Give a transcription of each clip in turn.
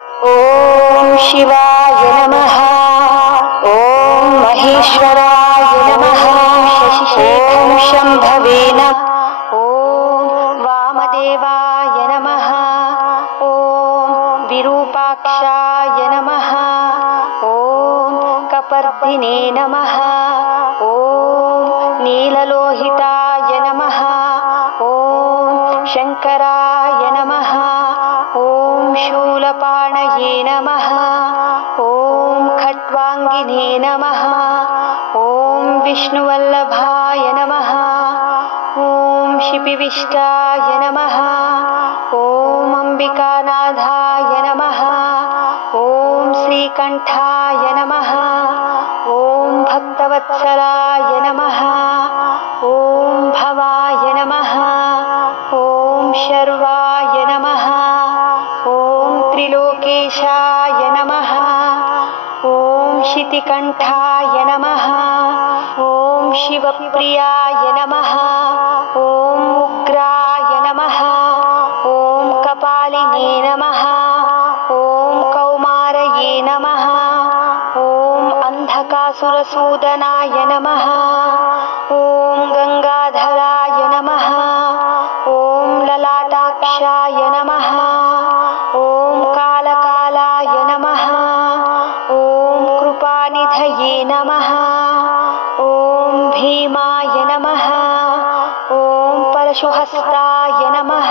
ॐ शिवाय नमः। ॐ महेश्वराय नमः। ॐ शम्भवे नमः। ॐ वामदेवाय नमः। ॐ विरूपाक्षाय नमः। ॐ कपर्दिने नमः। ॐ नीललोहिताय नमः। ॐ शङ्कराय नमः। ॐ शूलपाणये नमः। ॐ खट्वाङ्गिने नमः। ॐ विष्णुवल्लभाय नमः। ॐ शिपिविष्टाय नमः। ॐ अम्बिकानाथाय नमः। ॐ श्रीकण्ठाय नमः। ॐ भक्तवत्सलाय नमः। ॐ भवाय नमः। ॐ शर्वाय नमः। ॐ त्रिलोकेशाय नमः। ॐ शितिकण्ठाय नमः। ॐ शिवप्रियाय नमः। ॐ उग्राय नमः। ॐ कपालिने नमः। ॐ कौमारये नमः। ॐ अन्धकासुरसूदनाय नमः। ॐ गङ्गाधराय नमः। ॐ ललाटाक्षाय नमः। ॐ कालकालाय नमः। ॐ कृपानिधये नमः। ॐ भीमाय नमः। ॐ परशुहस्ताय नमः।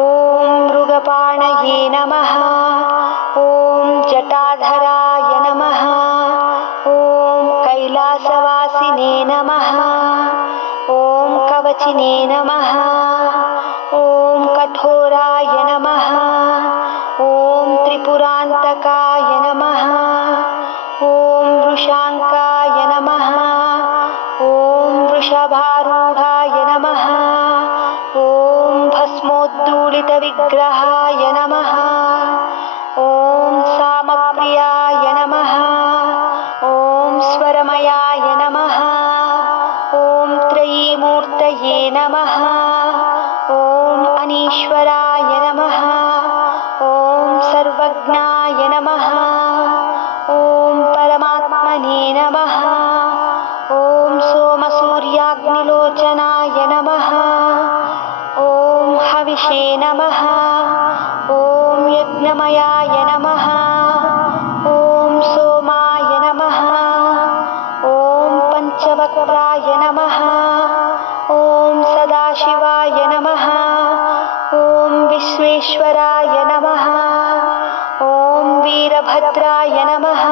ॐ मृगपाणये नमः। ॐ जटाधराय नमः। ॐ कैलासवासिने नमः। ॐ कवचिने नमः। ॐ कठोराय नमः। ॐ त्रिपुरान्तकाय नमः। ॐ वृषाङ्काय नमः। ॐ वृषभारूढाय नमः। ॐ भस्मोद्दूलितविग्रहाय नमः। ॐ सामप्रियाय नमः। ॐ स्वरमयाय नमः। ॐ त्रयीमूर्तये नमः। ॐ अनीश्वराय नमः। ॐ सर्वज्ञाय नमः। ॐ परमात्मने नमः। ॐ सोमसूर्याग्निलोचनाय नमः। ॐ हविषे नमः। ॐ यज्ञमयाय नमः। ॐ सोमाय नमः। ॐ पञ्चवक्त्राय नमः। ॐ सदाशिवाय नमः। ॐ विश्वेश्वराय नमः। ॐ वीरभद्राय नमः।